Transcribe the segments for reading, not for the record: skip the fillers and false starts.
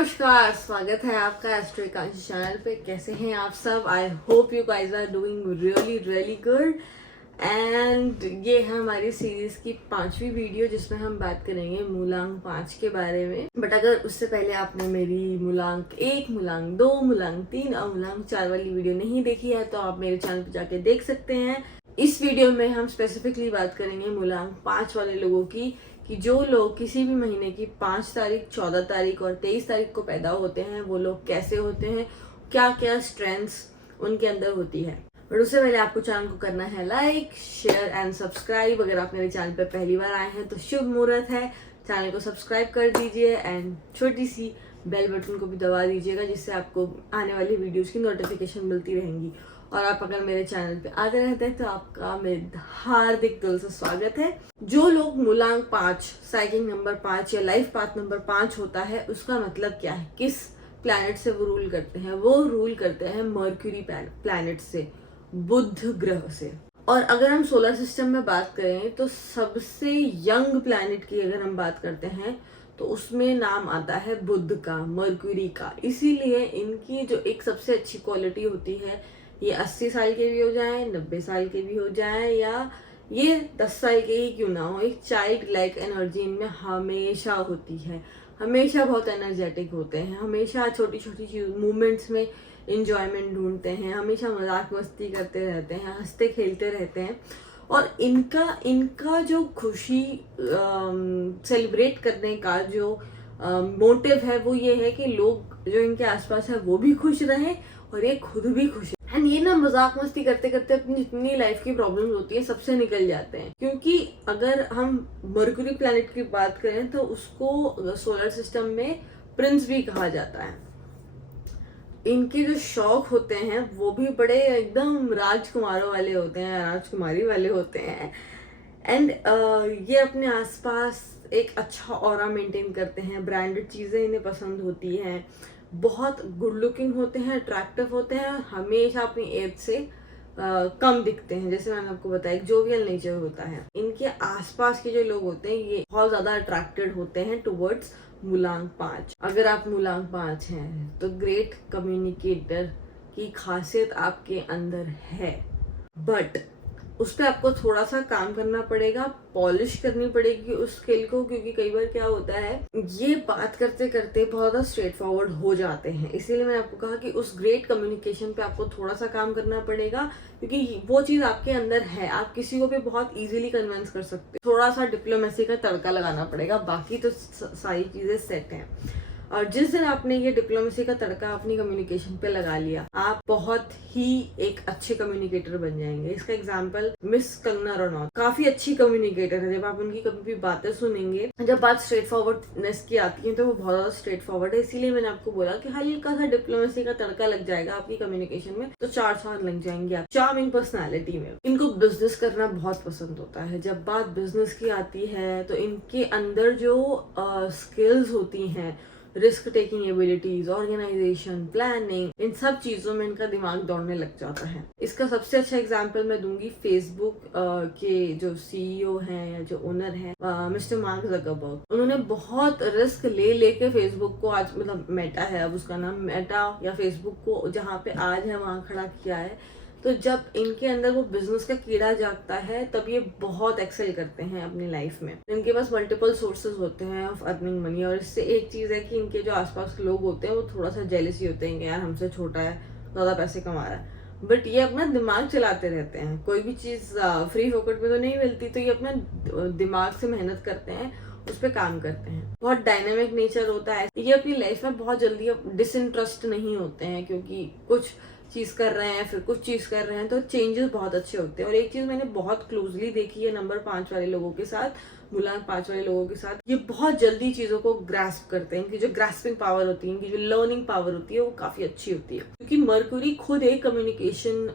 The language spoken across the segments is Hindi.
नमस्कार, स्वागत है आपका एस्ट्रो एकांशी चैनल पे। कैसे हैं आप सब? I hope you guys are doing really good. And ये है हमारी सीरीज की 5वीं वीडियो जिसमें हम बात करेंगे मूलांक 5 के बारे में। बट अगर उससे पहले आपने मेरी मूलांक 1, मूलांक 2, मूलांक 3 और मूलांक 4 वाली वीडियो नहीं देखी है तो आप मेरे चैनल पे जाके देख सकते हैं। इस वीडियो में हम स्पेसिफिकली बात करेंगे मूलांक 5 वाले लोगों की, कि जो लोग किसी भी महीने की 5 तारीख, 14 तारीख और 23 तारीख को पैदा होते हैं वो लोग कैसे होते हैं, क्या क्या स्ट्रेंथ्स उनके अंदर होती है। बट उससे पहले आपको चैनल को करना है लाइक, शेयर एंड सब्सक्राइब। अगर आप मेरे चैनल पर पहली बार आए हैं तो शुभ मुहूर्त है, चैनल को सब्सक्राइब कर दीजिए एंड छोटी सी बेल बटन को भी दबा दीजिएगा जिससे आपको आने वाली वीडियोस की नोटिफिकेशन मिलती रहेंगी। और आप अगर मेरे चैनल पे आते रहते हैं तो आपका मेरे हार्दिक दिल से स्वागत है। जो लोग मूलांक 5, साइकिल नंबर 5 या लाइफ पाथ नंबर 5 होता है, उसका मतलब क्या है, किस प्लैनेट से वो रूल करते हैं? वो रूल करते हैं मर्क्यूरी प्लैनेट से, बुध ग्रह से। और अगर हम सोलर सिस्टम में बात करें तो सबसे यंग प्लैनेट की अगर हम बात करते हैं तो उसमें नाम आता है बुध का, मर्क्यूरी का। इसीलिए इनकी जो एक सबसे अच्छी क्वालिटी होती है, ये 80 साल के भी हो जाएं, 90 साल के भी हो जाएं, या ये 10 साल के ही क्यों ना हो, एक चाइल्ड लाइक एनर्जी इनमें हमेशा होती है। हमेशा बहुत एनर्जेटिक होते हैं, हमेशा छोटी छोटी चीज मूवमेंट्स में इंजॉयमेंट ढूंढते हैं, हमेशा मजाक मस्ती करते रहते हैं, हंसते खेलते रहते हैं। और इनका जो खुशी सेलिब्रेट करने का जो मोटिव है वो ये है कि लोग जो इनके आसपास है वो भी खुश रहें और ये खुद भी खुश है। एंड ये ना मजाक मस्ती करते करते अपनी जितनी लाइफ की प्रॉब्लम्स होती है सबसे निकल जाते हैं। क्योंकि अगर हम मर्क्यूरी प्लैनेट की बात करें तो उसको सोलर सिस्टम में प्रिंस भी कहा जाता है। इनके जो शौक होते हैं वो भी बड़े एकदम राजकुमारों वाले होते हैं, राजकुमारी वाले होते हैं। एंड ये अपने आसपास एक अच्छा ऑरा मेंटेन करते हैं, ब्रांडेड चीज़ें इन्हें पसंद होती हैं, बहुत गुड लुकिंग होते हैं, अट्रैक्टिव होते हैं, हमेशा अपनी एज से कम दिखते हैं। जैसे मैंने आपको बताया, एक जोवियल नेचर होता है। इनके आसपास के जो लोग होते हैं ये बहुत ज़्यादा अट्रैक्टेड होते हैं टुवर्ड्स मूलांक 5। अगर आप मूलांक 5 हैं तो ग्रेट कम्युनिकेटर की खासियत आपके अंदर है, बट उस पर आपको थोड़ा सा काम करना पड़ेगा, पॉलिश करनी पड़ेगी उस स्किल को। क्योंकि कई बार क्या होता है, ये बात करते करते बहुत ज़्यादा स्ट्रेट फॉरवर्ड हो जाते हैं। इसीलिए मैंने आपको कहा कि उस ग्रेट कम्युनिकेशन पे आपको थोड़ा सा काम करना पड़ेगा, क्योंकि वो चीज़ आपके अंदर है, आप किसी को भी बहुत इजीली कन्विंस कर सकते हो। थोड़ा सा डिप्लोमेसी का तड़का लगाना पड़ेगा, बाकी तो सारी चीज़ें सेट हैं। और जिस दिन आपने ये डिप्लोमेसी का तड़का अपनी कम्युनिकेशन पे लगा लिया, आप बहुत ही एक अच्छे कम्युनिकेटर बन जाएंगे। इसका एग्जांपल मिस कंगना रनौत काफी अच्छी कम्युनिकेटर है। जब आप उनकी कभी भी बातें सुनेंगे, जब बात स्ट्रेट फॉरवर्डनेस की आती है तो वो बहुत ज्यादा स्ट्रेट फॉरवर्ड है। इसीलिए मैंने आपको बोला कि हल्का सा डिप्लोमेसी का तड़का लग जाएगा आपकी कम्युनिकेशन में तो 4 साल लग जाएंगे आप चार्मिंग पर्सनैलिटी में। इनको बिजनेस करना बहुत पसंद होता है। जब बात बिजनेस की आती है तो इनके अंदर जो स्किल्स होती हैं, risk taking abilities, organisation, planning, इन सब चीजों में इनका दिमाग दौड़ने लग जाता है। इसका सबसे अच्छा एग्जांपल मैं दूंगी फेसबुक के जो सीईओ हैं या जो ओनर हैं, मिस्टर मार्क जकरबर्ग। उन्होंने बहुत रिस्क ले लेके फेसबुक को आज, मतलब मेटा है अब उसका नाम, मेटा या फेसबुक को जहाँ पे आज है वहां खड़ा किया है। तो जब इनके अंदर वो बिजनेस का कीड़ा जागता है तब ये बहुत एक्सेल करते हैं अपनी लाइफ में। इनके पास मल्टीपल सोर्सेज होते हैं ऑफ अर्निंग मनी। और इससे एक चीज है कि इनके जो आसपास लोग होते हैं वो थोड़ा सा जेलसी होते हैं कि यार हमसे छोटा है, ज्यादा पैसे कमा रहा है। बट ये अपना दिमाग चलाते रहते हैं। कोई भी चीज फ्री फोकट में तो नहीं मिलती, तो ये अपना दिमाग से मेहनत करते हैं, उस पर काम करते हैं। बहुत डायनेमिक नेचर होता है। ये अपनी लाइफ में बहुत जल्दी डिसइंटरेस्ट नहीं होते हैं, क्योंकि कुछ चीज कर रहे हैं फिर कुछ चीज कर रहे हैं तो चेंजेस बहुत अच्छे होते हैं। और एक चीज मैंने बहुत क्लोजली देखी है नंबर 5 वाले लोगों के साथ, मूलांक 5 वाले लोगों के साथ, ये बहुत जल्दी चीजों को ग्रास्प करते हैं। इनकी जो ग्रास्पिंग पावर होती है, इनकी जो लर्निंग पावर होती है वो काफी अच्छी होती है। क्योंकि मर्क्यूरी खुद एक कम्युनिकेशन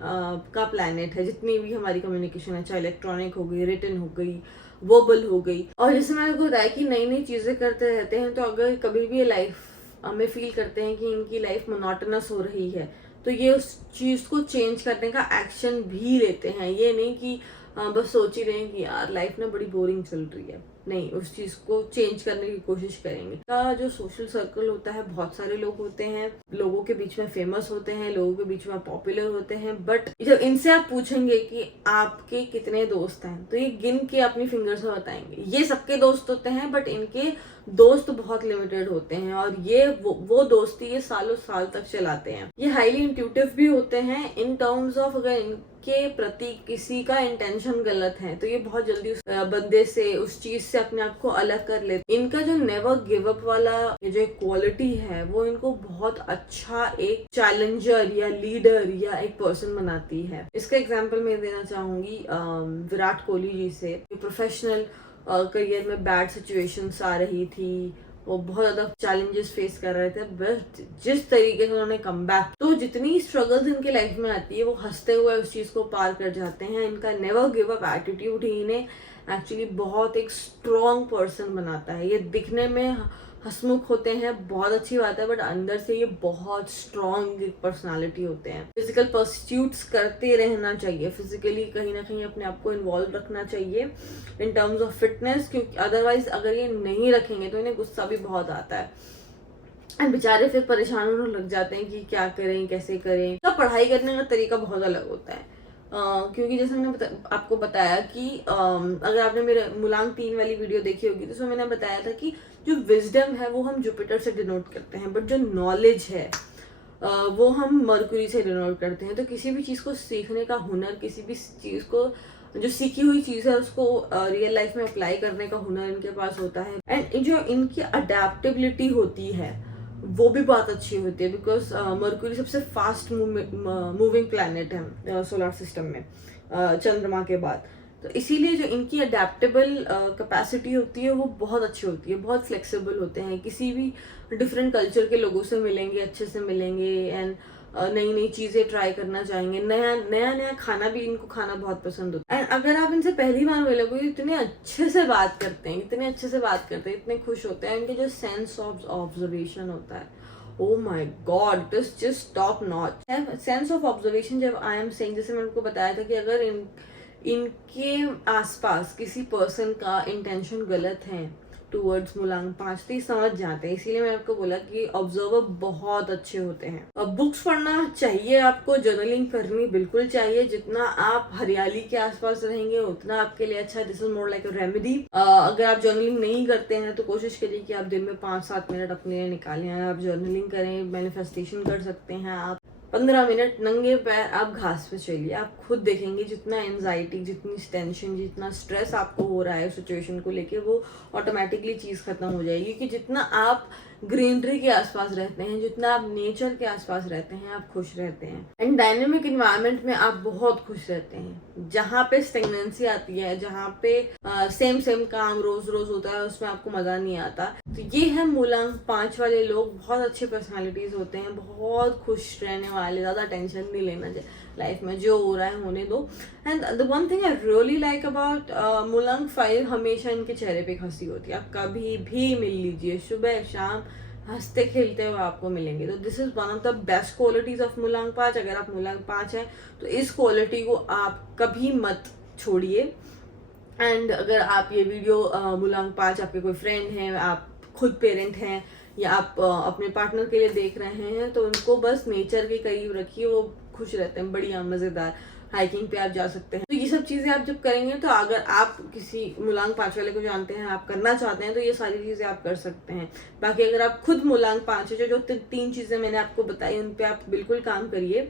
का प्लैनेट है। जितनी भी हमारी कम्युनिकेशन है, चाहे इलेक्ट्रॉनिक हो गई, रिटन हो गई, वर्बल हो गई। और जैसे मैंने आपको बताया कि नई नई चीजें करते रहते हैं, तो अगर कभी भी ये लाइफ हमें फील करते हैं कि इनकी लाइफ मोनोटोनस हो रही है तो ये उस चीज को चेंज करने का एक्शन भी लेते हैं। ये नहीं कि बस सोच ही रहे हैं कि यार लाइफ ना बड़ी बोरिंग चल रही है। नहीं, उस चीज को चेंज करने की कोशिश करेंगे। का जो सोशल सर्कल होता है, बहुत सारे लोग होते हैं, लोगों के बीच में फेमस होते हैं, लोगों के बीच में पॉपुलर होते हैं, बट जब इनसे आप पूछेंगे कि आपके कितने दोस्त हैं, तो ये गिन के अपनी फिंगर से बताएंगे। ये सबके दोस्त होते हैं, बट इनके दोस्त बहुत लिमिटेड होते हैं, और ये वो दोस्ती ये सालों साल तक चलाते हैं। ये हाईली इंट्यूटिव भी होते हैं इन टर्म्स ऑफ, अगर इनके प्रति किसी का इंटेंशन गलत है तो ये बहुत जल्दी उस बंदे से, उस चीज से अपने आप को अलग कर लेते। इनका जो नेवर गिव अप वाला ये जो क्वालिटी है, वो इनको बहुत अच्छा एक चैलेंजर या लीडर या एक पर्सन बनाती है। इसका एग्जाम्पल मैं देना चाहूंगी विराट कोहली जी से। प्रोफेशनल करियर में बैड सिचुएशंस आ रही थी, वो बहुत ज्यादा चैलेंजेस फेस कर रहे थे, बट जिस तरीके से उन्होंने कम बैक, तो जितनी स्ट्रगल्स इनके लाइफ में आती है वो हंसते हुए उस चीज को पार कर जाते हैं। इनका नेवर गिव अप एटीट्यूड ही इन्हें एक्चुअली बहुत एक स्ट्रॉन्ग पर्सन बनाता है। ये दिखने में हंसमुख होते हैं, बहुत अच्छी बात है, बट अंदर से ये बहुत स्ट्रॉन्ग पर्सनालिटी होते हैं। फिजिकल परस्यूट्स करते रहना चाहिए, फिजिकली कहीं ना कहीं अपने आप को इन्वॉल्व रखना चाहिए इन टर्म्स ऑफ फिटनेस, क्योंकि अदरवाइज अगर ये नहीं रखेंगे तो इन्हें गुस्सा भी बहुत आता है, एंड बेचारे फिर परेशान होने लग जाते हैं कि क्या करें, कैसे करें। तो पढ़ाई करने का तरीका बहुत अलग होता है, क्योंकि जैसे मैंने आपको बताया कि अगर आपने मेरे मुलांग 3 वाली वीडियो देखी होगी तो उसमें मैंने बताया था कि जो विजडम है वो हम जुपिटर से डिनोट करते हैं, बट जो नॉलेज है वो हम मरकुरी से डिनोट करते हैं। तो किसी भी चीज़ को सीखने का हुनर, किसी भी चीज़ को जो सीखी हुई चीज़ है उसको रियल लाइफ में अप्लाई करने का हुनर इनके पास होता है। एंड जो इनकी अडेप्टेबिलिटी होती है वो भी बहुत अच्छी होती है, बिकॉज मरकुरी सबसे फास्ट मूविंग प्लैनेट है सोलर सिस्टम में चंद्रमा के बाद। तो इसीलिए जो इनकी अडेप्टेबल कैपेसिटी होती है वो बहुत अच्छी होती है, बहुत फ्लेक्सिबल होते हैं, किसी भी डिफरेंट कल्चर के लोगों से मिलेंगे, अच्छे से मिलेंगे, एंड नई नई चीज़ें ट्राई करना चाहेंगे, नया खाना भी इनको खाना बहुत पसंद होता है। एंड अगर आप इनसे पहली बार मिलोगे, इतने अच्छे से बात करते हैं, इतने अच्छे से बात करते हैं, इतने खुश होते हैं। इनके जो सेंस ऑफ ऑब्जर्वेशन होता है, oh my god, it is just top notch। Sense of observation जब आई एम सेइंग, जैसे मैंने आपको बताया था कि अगर इनके आसपास किसी पर्सन का इंटेंशन गलत है टूवर्ड्स मुलांग 5, तो समझ जाते हैं। इसीलिए मैं आपको बोला कि ऑब्जर्वर बहुत अच्छे होते हैं। अब बुक्स पढ़ना चाहिए आपको, जर्नलिंग करनी बिल्कुल चाहिए। जितना आप हरियाली के आसपास रहेंगे उतना आपके लिए अच्छा है। This is more like a remedy. अगर आप जर्नलिंग नहीं करते हैं तो कोशिश करिए कि आप दिन में 5-7 मिनट अपने लिए निकालें, आप जर्नलिंग करें, मैनिफेस्टेशन कर सकते हैं। आप 15 मिनट नंगे पैर आप घास पे चलिए, आप खुद देखेंगे जितना एंजाइटी, जितनी टेंशन, जितना स्ट्रेस आपको हो रहा है सिचुएशन को लेके, वो ऑटोमेटिकली चीज़ खत्म हो जाएगी। क्योंकि जितना आप ग्रीनरी के आसपास रहते हैं, जितना आप नेचर के आसपास रहते हैं, आप खुश रहते हैं। एंड डायनेमिक इन्वायरमेंट में आप बहुत खुश रहते हैं। जहाँ पे स्टेगनेंसी आती है, जहाँ पे सेम काम रोज रोज होता है, उसमें आपको मजा नहीं आता। तो ये है मुलांग 5 वाले लोग, बहुत अच्छे पर्सनालिटीज होते हैं, बहुत खुश रहने वाले, ज्यादा टेंशन नहीं लेना चाहिए लाइफ में, जो हो रहा है होने दो। And the one thing I really like about मुलांग 5, हमेशा इनके चेहरे पे हंसी होती है। आप कभी भी मिल लीजिए, सुबह शाम हंसते खेलते हुए आपको मिलेंगे। तो this is one of the best qualities of मुलांग 5। अगर आप मुलांग 5 हैं तो इस क्वालिटी को आप कभी मत छोड़िए। एंड अगर आप ये वीडियो मुलांग 5 आपके कोई फ्रेंड हैं, आप खुद पेरेंट हैं, या आप अपने पार्टनर के लिए देख रहे हैं, तो उनको बस नेचर के करीब रखिए, वो खुश रहते हैं। बढ़िया मजेदार हाइकिंग पे आप जा सकते हैं। तो ये सब चीजें आप जब करेंगे, तो अगर आप किसी मुलांग 5 वाले को जानते हैं, आप करना चाहते हैं, तो ये सारी चीजें आप कर सकते हैं। बाकी अगर आप खुद मुलांग 5 है, जो 3 चीजें मैंने आपको बताई, उन पे आप बिल्कुल काम करिए।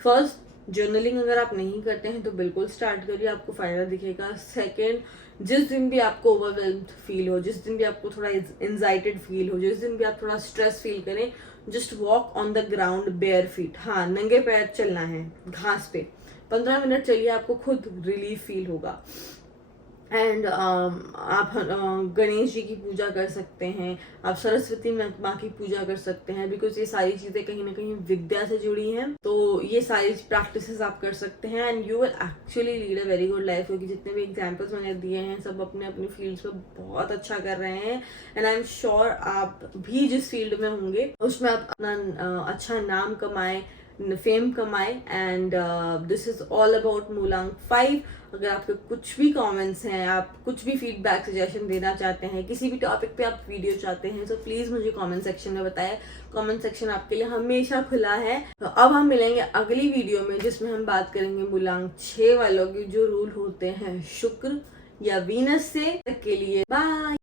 फर्स्ट, जर्नलिंग अगर आप नहीं करते हैं तो बिल्कुल स्टार्ट करिए, आपको फायदा दिखेगा। सेकेंड, जिस दिन भी आपको ओवरवेल्म्ड फील हो, जिस दिन भी आपको थोड़ा एंजाइटेड फील हो, जिस दिन भी आप थोड़ा स्ट्रेस फील करें, just walk on the ground bare feet. हाँ, नंगे पैर चलना है घास पे, 15 मिनट चलिए, आपको खुद रिलीफ फील होगा। एंड आप गणेश जी की पूजा कर सकते हैं, आप सरस्वती माँ की पूजा कर सकते हैं, बिकॉज ये सारी चीज़ें कहीं ना कहीं विद्या से जुड़ी हैं। तो ये सारी प्रैक्टिसेस आप कर सकते हैं, and you will actually lead a very good life. क्योंकि जितने भी एग्जाम्पल्स मैंने दिए हैं, सब अपने अपने फील्ड्स में बहुत अच्छा कर रहे हैं। एंड आई एम श्योर आप भी जिस फील्ड में होंगे उसमें आप अपना अच्छा नाम कमाएं, फेम कमाए। And this is all about मुलांग 5। अगर आपके कुछ भी कमेंट्स हैं, आप कुछ भी फीडबैक सजेशन देना चाहते हैं, किसी भी टॉपिक पे आप वीडियो चाहते हैं, तो प्लीज मुझे कमेंट सेक्शन में बताएं। कमेंट सेक्शन आपके लिए हमेशा खुला है। तो अब हम मिलेंगे अगली वीडियो में, जिसमें हम बात करेंगे मुलांग 6 वालों के जो रूल होते हैं शुक्र या वीनस से। के लिए बाय।